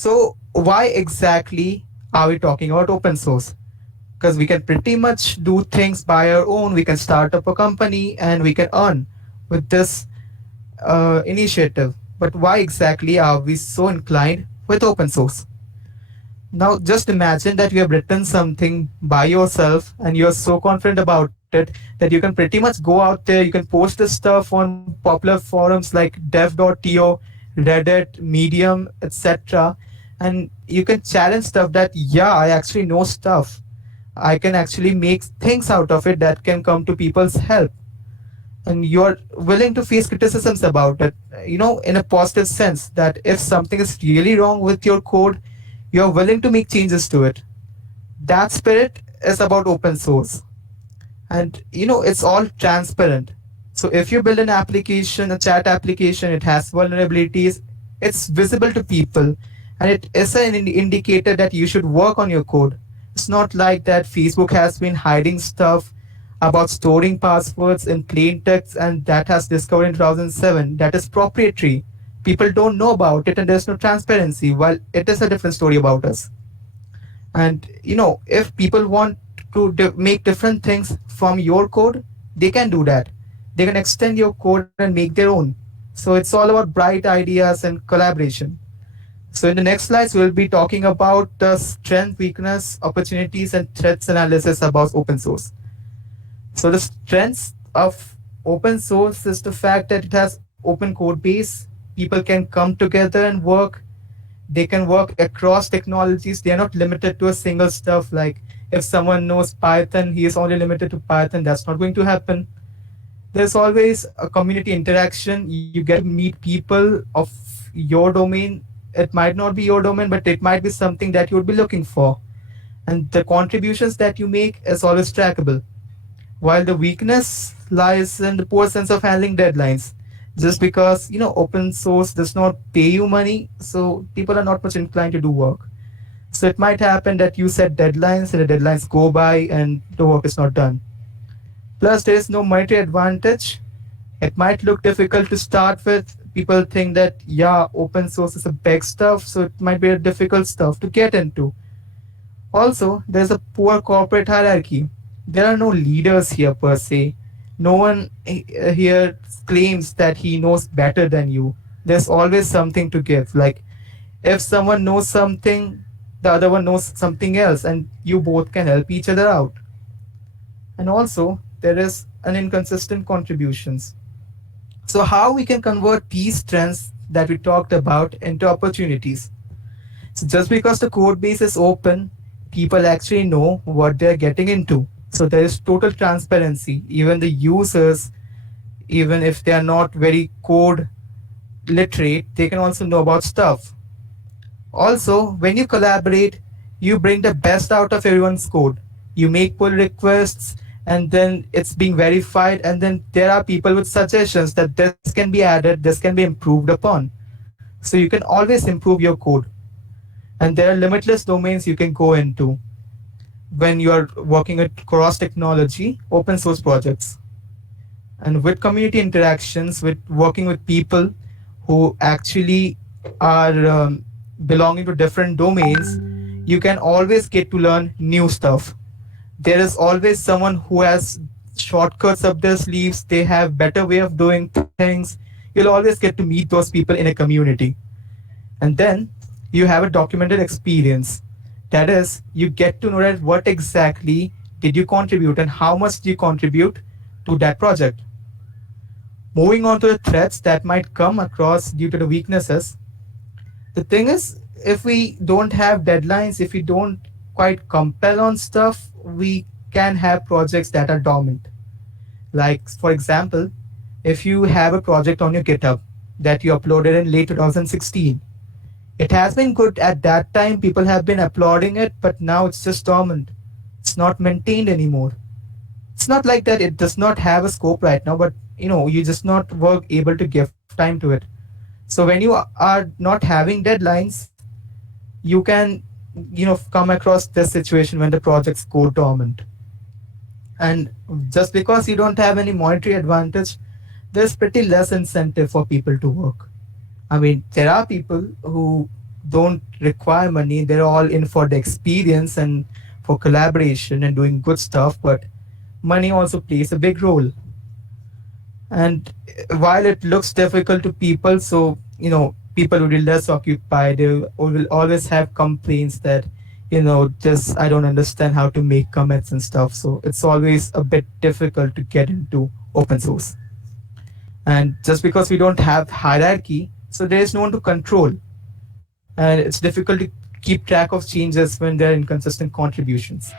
So why exactly are we talking about open source? Because we can pretty much do things by our own. We can start up a company and we can earn with this initiative. But why exactly are we so inclined with open source? Now, just imagine that you have written something by yourself and you're so confident about it that you can pretty much go out there, you can post this stuff on popular forums like dev.to, Reddit, Medium, etc. And you can challenge stuff that, yeah, I actually know stuff. I can actually make things out of it that can come to people's help. And you're willing to face criticisms about it, in a positive sense that if something is really wrong with your code, you're willing to make changes to it. That spirit is about open source. And it's all transparent. So if you build an application, a chat application, it has vulnerabilities, it's visible to people, and it is an indicator that you should work on your code. It's not like that Facebook has been hiding stuff about storing passwords in plain text, and that has discovered in 2007 that is proprietary. People don't know about it and there's no transparency. While it is a different story about us. And if people want to make different things from your code, they can do that. They can extend your code and make their own. So it's all about bright ideas and collaboration. So in the next slides, we'll be talking about the strength, weakness, opportunities, and threats analysis about open source. So the strengths of open source is the fact that it has open code base. People can come together and work. They can work across technologies. They are not limited to a single stuff. Like if someone knows Python, he is only limited to Python. That's not going to happen. There's always a community interaction. You get to meet people of your domain. It might not be your domain, but it might be something that you would be looking for. And the contributions that you make is always trackable. While the weakness lies in the poor sense of handling deadlines. Just because open source does not pay you money, so people are not much inclined to do work. So it might happen that you set deadlines and the deadlines go by and the work is not done. Plus, there is no monetary advantage. It might look difficult to start with. People think that, yeah, open source is a big stuff, so it might be a difficult stuff to get into. Also, there's a poor corporate hierarchy. There are no leaders here per se. No one here claims that he knows better than you. There's always something to give. Like, if someone knows something, the other one knows something else, and you both can help each other out. And also, there is an inconsistent contributions. So, how we can convert these trends that we talked about into opportunities? So just because the code base is open, people actually know what they're getting into. So there is total transparency. Even the users, even if they are not very code literate, they can also know about stuff. Also, when you collaborate, you bring the best out of everyone's code. You make pull requests and then it's being verified, and then there are people with suggestions that this can be added, this can be improved upon. So you can always improve your code, and there are limitless domains you can go into when you are working with cross technology open source projects. And with community interactions, with working with people who actually are belonging to different domains, you can always get to learn new stuff. There is always someone who has shortcuts up their sleeves, they have better way of doing things. You'll always get to meet those people in a community. And then you have a documented experience. That is, you get to know that what exactly did you contribute and how much do you contribute to that project. Moving on to the threats that might come across due to the weaknesses. The thing is, if we don't have deadlines, if we don't quite compel on stuff, we can have projects that are dormant. Like, for example, if you have a project on your GitHub that you uploaded in late 2016, it has been good at that time. People have been applauding it, but now it's just dormant. It's not maintained anymore. It's not like that it does not have a scope right now, but you just not work able to give time to it. So when you are not having deadlines, you can come across this situation when the projects go dormant. And just because you don't have any monetary advantage, there's pretty less incentive for people to work. I mean, there are people who don't require money. They're all in for the experience and for collaboration and doing good stuff. But money also plays a big role. And while it looks difficult to people, so people will be less occupied. They will always have complaints that just I don't understand how to make comments and stuff. So it's always a bit difficult to get into open source. And just because we don't have hierarchy, so there is no one to control, and it's difficult to keep track of changes when there are inconsistent contributions.